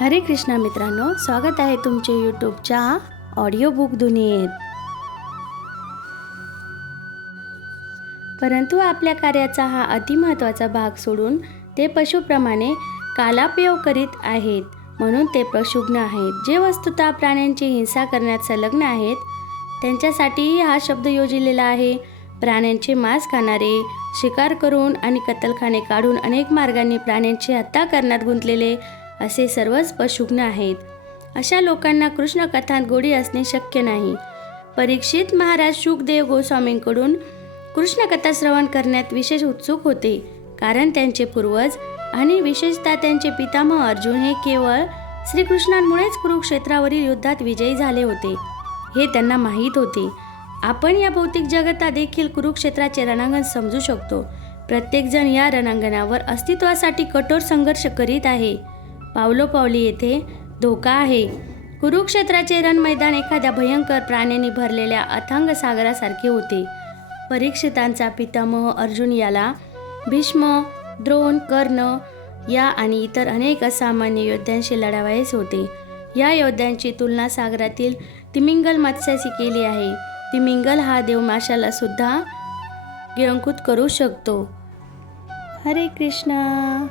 हरे कृष्णा मित्रांनो, स्वागत आहे तुमचे यूट्यूबच्या ऑडिओ बुक दुनियेत। परंतु आपल्या कार्याचा हा अतिमहत्त्वाचा भाग सोडून ते पशुप्रमाणे कालापयोग करीत आहेत, म्हणून ते पशुघ्न आहेत। जे वस्तुतः प्राण्यांची हिंसा करण्यात संलग्न आहेत, त्यांच्यासाठीही हा शब्द योजिलेला आहे। प्राण्यांचे मांस खाणारे, शिकार करून आणि कत्तलखाने काढून अनेक मार्गांनी प्राण्यांची हत्या करण्यात गुंतलेले असे सर्वच पशुघ्न आहेत। अशा लोकांना कृष्ण कथांत गोडी असणे शक्य नाही। परीक्षित महाराज शुकदेव गोस्वामींकडून कृष्ण कथा श्रवण करण्यात विशेष उत्सुक होते, कारण त्यांचे पूर्वज आणि विशेषतः त्यांचे पितामह अर्जुन हे केवळ श्रीकृष्णांमुळेच कुरुक्षेत्रावरील युद्धात विजयी झाले होते, हे त्यांना माहीत होते। आपण या भौतिक जगतात देखील कुरुक्षेत्राचे रणांगण समजू शकतो। प्रत्येकजण या रणांगणावर अस्तित्वासाठी कठोर संघर्ष करीत आहे। पावलोपावली येथे धोका आहे। कुरुक्षेत्राचे रणमैदान एखाद्या भयंकर प्राण्यांनी भरलेल्या अथांग सागरासारखे होते। परीक्षितांचा पितामह अर्जुन याला भीष्म, द्रोण, कर्ण या आणि इतर अनेक असामान्य योद्ध्यांशी लढावयाचे होते। या योद्ध्यांची तुलना सागरातील तिमिंगल मत्स्याशी केली आहे। तिमिंगल हा देवमाशाला सुद्धा गिळंकृत करू शकतो। हरे कृष्णा।